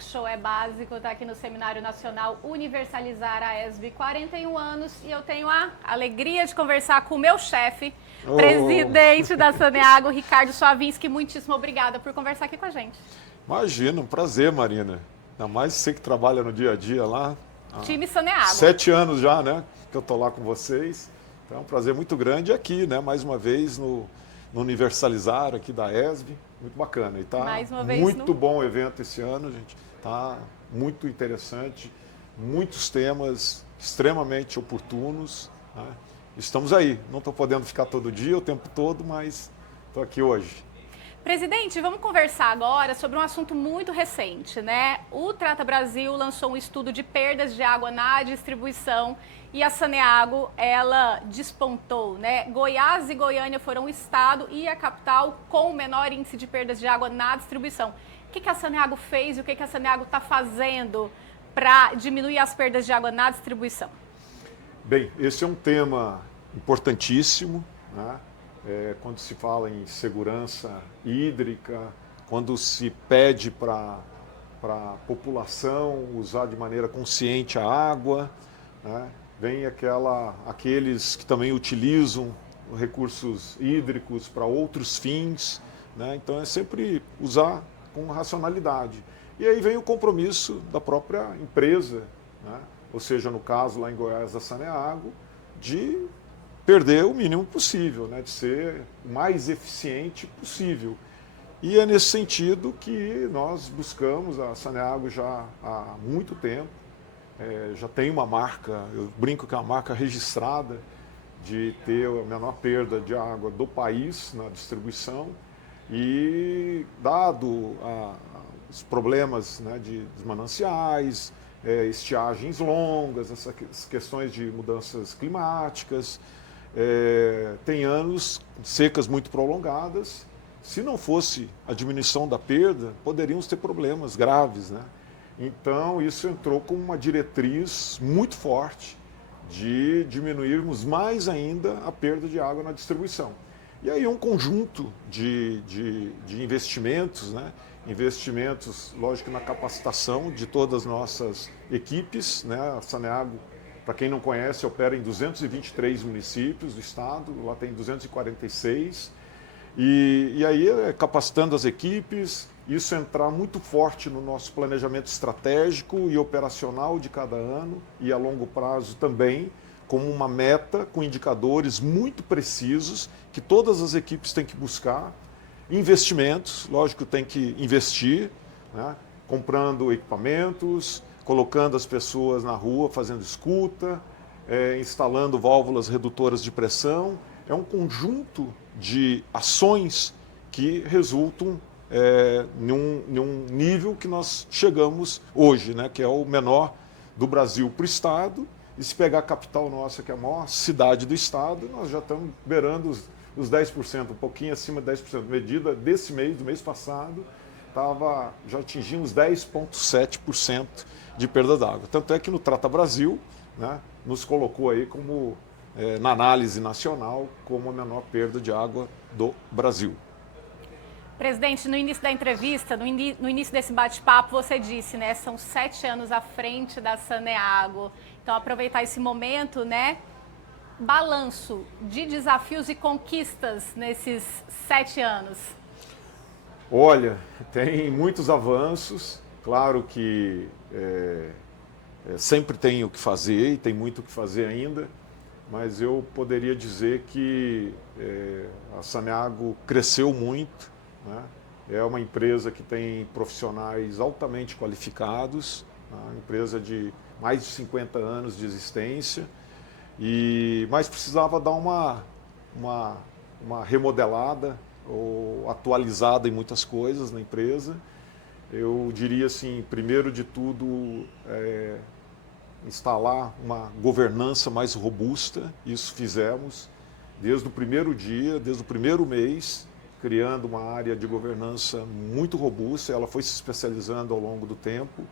Talk Show é Básico, está aqui no Seminário Nacional Universalizar a ESB, 41 anos, e eu tenho a alegria de conversar com o meu chefe, presidente da Saneago, Ricardo Swavinski. Muitíssimo obrigada por conversar aqui com a gente. Imagina, um prazer, Marina. Ainda mais você que trabalha no dia a dia lá. Time Saneago. 7 anos já, né, que eu estou lá com vocês. Então é um prazer muito grande aqui, né, mais uma vez no Universalizar aqui da ESB. Muito bacana. E tá muito bom o evento esse ano, gente. Tá muito interessante, muitos temas extremamente oportunos, né? Estamos aí. Não estou podendo ficar todo dia, o tempo todo, mas estou aqui hoje. Presidente, vamos conversar agora sobre um assunto muito recente, né? O Trata Brasil lançou um estudo de perdas de água na distribuição e a Saneago, ela despontou, né? Goiás e Goiânia foram o estado e a capital com o menor índice de perdas de água na distribuição. O que a Saneago fez e o que a Saneago está fazendo para diminuir as perdas de água na distribuição? Bem, esse é um tema importantíssimo, né? Quando se fala em segurança hídrica, quando se pede para a população usar de maneira consciente a água, né? Vem aqueles que também utilizam recursos hídricos para outros fins, né? Então é sempre usar com racionalidade. E aí vem o compromisso da própria empresa, né? Ou seja, no caso lá em Goiás da Saneago, de perder o mínimo possível, né? De ser o mais eficiente possível. E é nesse sentido que nós buscamos a Saneago já há muito tempo. Já tem uma marca, eu brinco que é uma marca registrada de ter a menor perda de água do país na distribuição. E dado os problemas, né, dos mananciais, estiagens longas, essas questões de mudanças climáticas, tem anos secas muito prolongadas. Se não fosse a diminuição da perda, poderíamos ter problemas graves, né? Então isso entrou como uma diretriz muito forte de diminuirmos mais ainda a perda de água na distribuição. E aí um conjunto de investimentos, né? Investimentos, lógico, na capacitação de todas as nossas equipes, né? A Saneago, para quem não conhece, opera em 223 municípios do estado, lá tem 246. E aí, capacitando as equipes, isso entrar muito forte no nosso planejamento estratégico e operacional de cada ano e a longo prazo também, como uma meta com indicadores muito precisos que todas as equipes têm que buscar. Investimentos, lógico, tem que investir, né? Comprando equipamentos, colocando as pessoas na rua, fazendo escuta, instalando válvulas redutoras de pressão. É um conjunto de ações que resultam em um nível que nós chegamos hoje, né? Que é o menor do Brasil para o estado. E se pegar a capital nossa, que é a maior cidade do estado, nós já estamos beirando os 10%, um pouquinho acima de 10%. Medida desse mês, do mês passado, já atingimos 10,7% de perda d'água. Tanto é que no Trata Brasil, né, nos colocou aí como, na análise nacional, como a menor perda de água do Brasil. Presidente, no início da entrevista, no início desse bate-papo, você disse, né, são 7 anos à frente da Saneago. Então, aproveitar esse momento, né, balanço de desafios e conquistas nesses 7 anos. Olha, tem muitos avanços, claro que sempre tem o que fazer e tem muito o que fazer ainda, mas eu poderia dizer que a Saneago cresceu muito, né? É uma empresa que tem profissionais altamente qualificados, né? Uma empresa de mais de 50 anos de existência, mas precisava dar uma remodelada ou atualizada em muitas coisas na empresa. Eu diria assim, primeiro de tudo, instalar uma governança mais robusta. Isso fizemos desde o primeiro dia, desde o primeiro mês, criando uma área de governança muito robusta. Ela foi se especializando ao longo do tempo.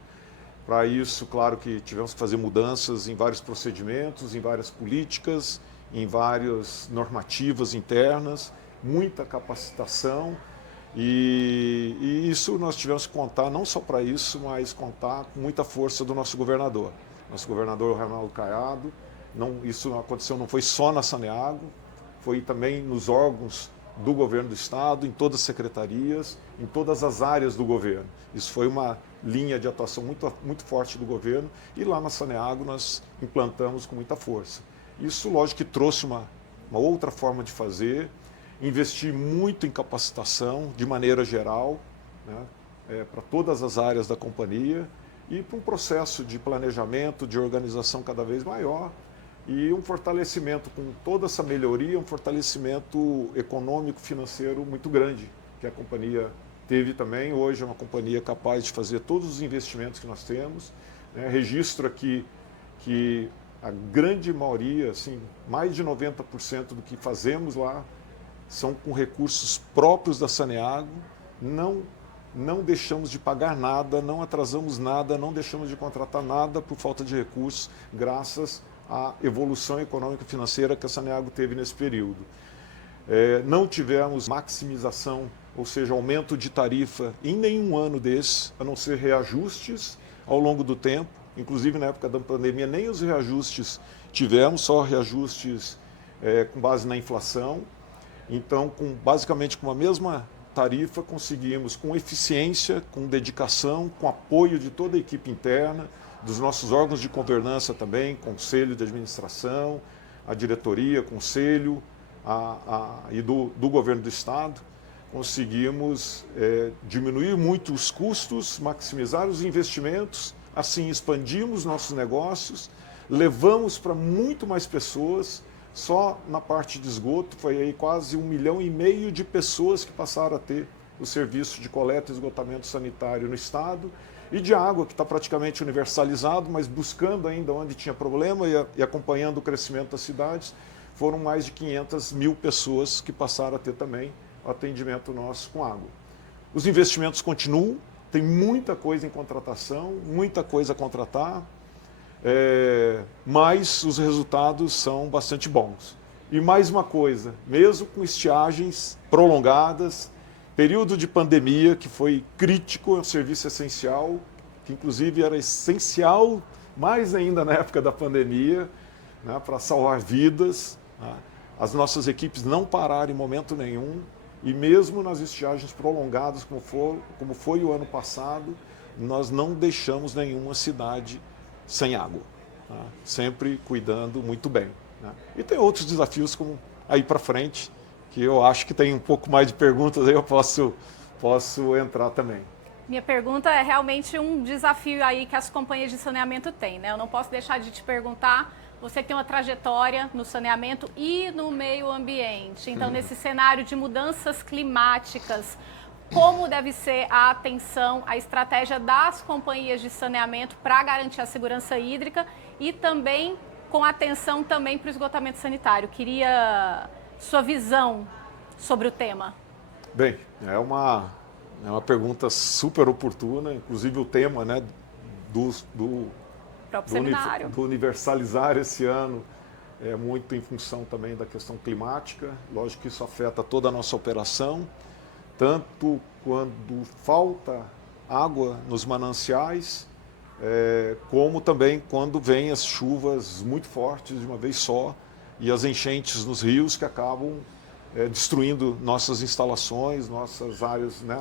Para isso, claro que tivemos que fazer mudanças em vários procedimentos, em várias políticas, em várias normativas internas, muita capacitação E isso nós tivemos que contar, não só para isso, mas contar com muita força do nosso governador. Nosso governador Ronaldo Caiado, isso aconteceu, não foi só na Saneago, foi também nos órgãos do governo do estado, em todas as secretarias, em todas as áreas do governo. Isso foi uma linha de atuação muito forte do governo e lá na Saneago nós implantamos com muita força. Isso, lógico, que trouxe uma outra forma de fazer, investir muito em capacitação de maneira geral, né, para todas as áreas da companhia e para um processo de planejamento, de organização cada vez maior e um fortalecimento com toda essa melhoria, um fortalecimento econômico, financeiro muito grande que a companhia teve também. Hoje é uma companhia capaz de fazer todos os investimentos que nós temos. Né? Registro aqui que a grande maioria, assim, mais de 90% do que fazemos lá são com recursos próprios da Saneago. Não deixamos de pagar nada, não atrasamos nada, não deixamos de contratar nada por falta de recursos, graças à evolução econômica e financeira que a Saneago teve nesse período. Não tivemos maximização, ou seja, aumento de tarifa em nenhum ano desse, a não ser reajustes ao longo do tempo. Inclusive, na época da pandemia, nem os reajustes tivemos, só reajustes com base na inflação. Então, basicamente com a mesma tarifa, conseguimos, com eficiência, com dedicação, com apoio de toda a equipe interna, dos nossos órgãos de governança também, conselho de administração, a diretoria, conselho e do governo do estado, conseguimos diminuir muito os custos, maximizar os investimentos, assim expandimos nossos negócios, levamos para muito mais pessoas. Só na parte de esgoto foi aí quase 1,5 milhão de pessoas que passaram a ter o serviço de coleta e esgotamento sanitário no estado, e de água, que está praticamente universalizado, mas buscando ainda onde tinha problema e acompanhando o crescimento das cidades, foram mais de 500 mil pessoas que passaram a ter também o atendimento nosso com água. Os investimentos continuam, tem muita coisa em contratação, muita coisa a contratar, mas os resultados são bastante bons. E mais uma coisa, mesmo com estiagens prolongadas, período de pandemia que foi crítico, é um serviço essencial, que inclusive era essencial mais ainda na época da pandemia, né, para salvar vidas. Né? As nossas equipes não pararam em momento nenhum, e mesmo nas estiagens prolongadas, como foi o ano passado, nós não deixamos nenhuma cidade sem água, tá? Sempre cuidando muito bem. Né? E tem outros desafios como aí para frente, que eu acho que tem um pouco mais de perguntas, aí eu posso entrar também. Minha pergunta é realmente um desafio aí que as companhias de saneamento têm, né? Eu não posso deixar de te perguntar, você tem uma trajetória no saneamento e no meio ambiente. Então, nesse cenário de mudanças climáticas, como deve ser a atenção, a estratégia das companhias de saneamento para garantir a segurança hídrica e também com atenção também para o esgotamento sanitário? Queria sua visão sobre o tema. Bem, é uma pergunta super oportuna, inclusive o tema, né, do universalizar esse ano é muito em função também da questão climática. Lógico que isso afeta toda a nossa operação, tanto quando falta água nos mananciais, como também quando vêm as chuvas muito fortes de uma vez só e as enchentes nos rios que acabam destruindo nossas instalações, nossas áreas, né,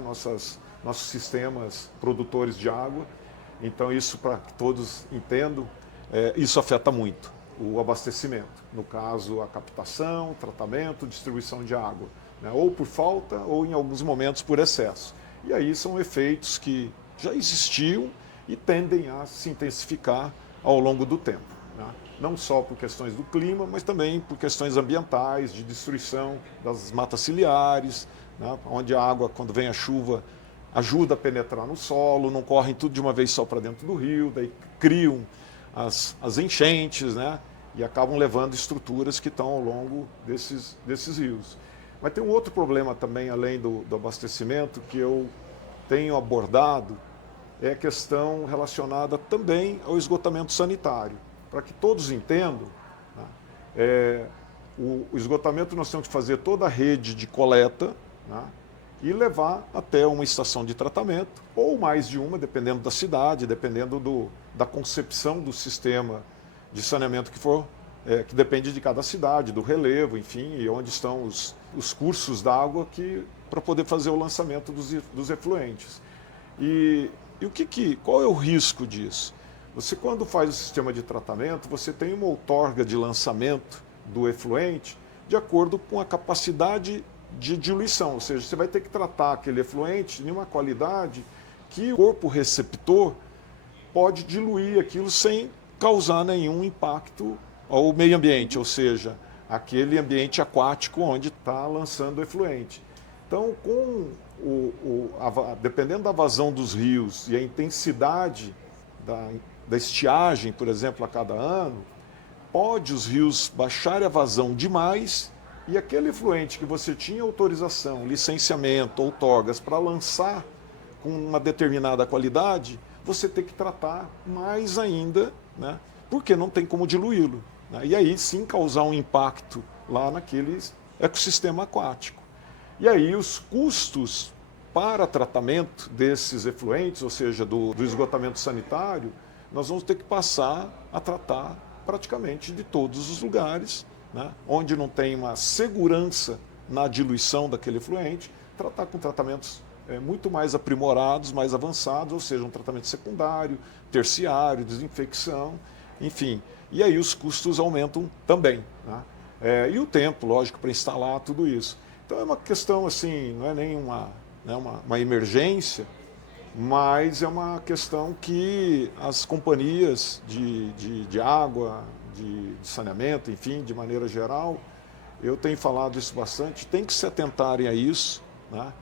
nossos sistemas produtores de água. Então isso, para que todos entendam, isso afeta muito o abastecimento. No caso, a captação, tratamento, distribuição de água, né, ou por falta ou em alguns momentos por excesso. E aí são efeitos que já existiam e tendem a se intensificar ao longo do tempo. Né? Não só por questões do clima, mas também por questões ambientais, de destruição das matas ciliares, né? Onde a água, quando vem a chuva, ajuda a penetrar no solo, não correm tudo de uma vez só para dentro do rio, daí criam as enchentes, né? E acabam levando estruturas que estão ao longo desses rios. Mas tem um outro problema também, além do abastecimento, que eu tenho abordado, é a questão relacionada também ao esgotamento sanitário. Para que todos entendam, né, o esgotamento nós temos que fazer toda a rede de coleta, né, e levar até uma estação de tratamento, ou mais de uma, dependendo da cidade, dependendo da concepção do sistema de saneamento que for, que depende de cada cidade, do relevo, enfim, e onde estão os cursos d'água para poder fazer o lançamento dos efluentes. E qual é o risco disso? Você, quando faz o sistema de tratamento, você tem uma outorga de lançamento do efluente de acordo com a capacidade de diluição, ou seja, você vai ter que tratar aquele efluente em uma qualidade que o corpo receptor pode diluir aquilo sem causar nenhum impacto ao meio ambiente, ou seja, aquele ambiente aquático onde está lançando o efluente. Então, dependendo da vazão dos rios e a intensidade da estiagem, por exemplo, a cada ano, pode os rios baixarem a vazão demais e aquele efluente que você tinha autorização, licenciamento, outorgas para lançar com uma determinada qualidade, você tem que tratar mais ainda, né? Porque não tem como diluí-lo, né? E aí sim causar um impacto lá naquele ecossistema aquático. E aí os custos para tratamento desses efluentes, ou seja, do esgotamento sanitário, nós vamos ter que passar a tratar praticamente de todos os lugares, né, onde não tem uma segurança na diluição daquele efluente, tratar com tratamentos muito mais aprimorados, mais avançados, ou seja, um tratamento secundário, terciário, desinfecção, enfim. E aí os custos aumentam também, né? E o tempo, lógico, para instalar tudo isso. Então é uma questão assim, não é nem uma emergência, mas é uma questão que as companhias de água, de saneamento, enfim, de maneira geral, eu tenho falado isso bastante, tem que se atentarem a isso, né,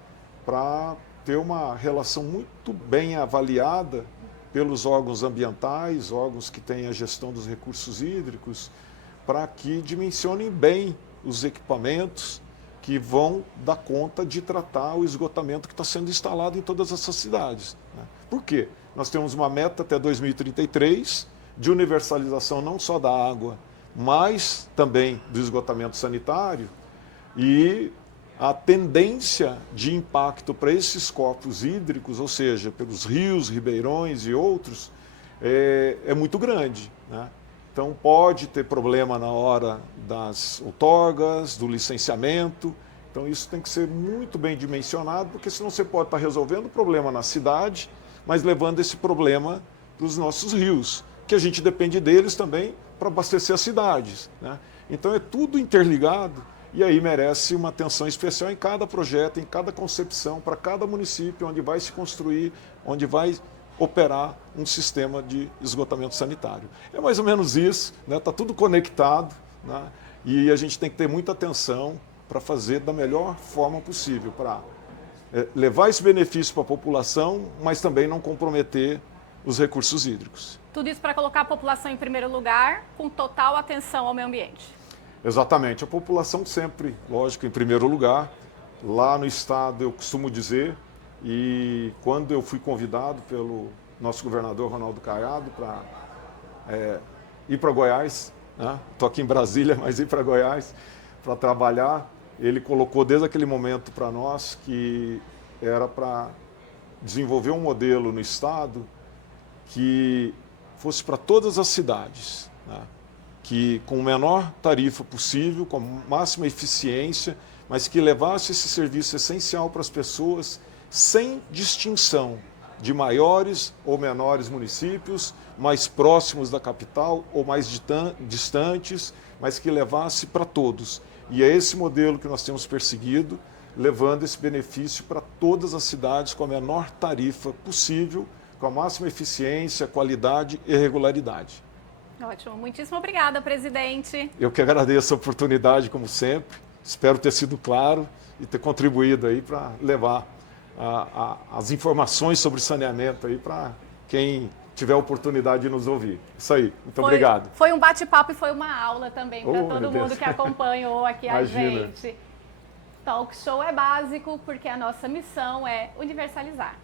para ter uma relação muito bem avaliada pelos órgãos ambientais, órgãos que têm a gestão dos recursos hídricos, para que dimensionem bem os equipamentos que vão dar conta de tratar o esgotamento que está sendo instalado em todas essas cidades, né? Por quê? Nós temos uma meta até 2033 de universalização não só da água, mas também do esgotamento sanitário, e a tendência de impacto para esses corpos hídricos, ou seja, pelos rios, ribeirões e outros, é muito grande, né? Então pode ter problema na hora das outorgas, do licenciamento. Então isso tem que ser muito bem dimensionado, porque senão você pode estar resolvendo o problema na cidade, mas levando esse problema para os nossos rios, que a gente depende deles também para abastecer as cidades, né? Então é tudo interligado e aí merece uma atenção especial em cada projeto, em cada concepção, para cada município onde vai se construir, onde vai operar um sistema de esgotamento sanitário. É mais ou menos isso, né? Está tudo conectado, né? E a gente tem que ter muita atenção para fazer da melhor forma possível, para levar esse benefício para a população, mas também não comprometer os recursos hídricos. Tudo isso para colocar a população em primeiro lugar, com total atenção ao meio ambiente. Exatamente, a população sempre, lógico, em primeiro lugar. Lá no estado eu costumo dizer, e quando eu fui convidado pelo nosso governador Ronaldo Caiado para ir para Goiás, né? Estou aqui em Brasília, mas ir para Goiás para trabalhar, ele colocou desde aquele momento para nós que era para desenvolver um modelo no estado que fosse para todas as cidades, né? Que com a menor tarifa possível, com a máxima eficiência, mas que levasse esse serviço essencial para as pessoas, sem distinção de maiores ou menores municípios, mais próximos da capital ou mais distantes, mas que levasse para todos. E é esse modelo que nós temos perseguido, levando esse benefício para todas as cidades com a menor tarifa possível, com a máxima eficiência, qualidade e regularidade. Ótimo. Muitíssimo obrigada, presidente. Eu que agradeço a oportunidade, como sempre. Espero ter sido claro e ter contribuído aí para levar as informações sobre saneamento aí para quem tiver a oportunidade de nos ouvir. Isso aí. Muito obrigado. Foi um bate-papo e foi uma aula também para todo mundo Deus. que acompanhou aqui a Imagina. gente. Talk Show é básico porque a nossa missão é universalizar.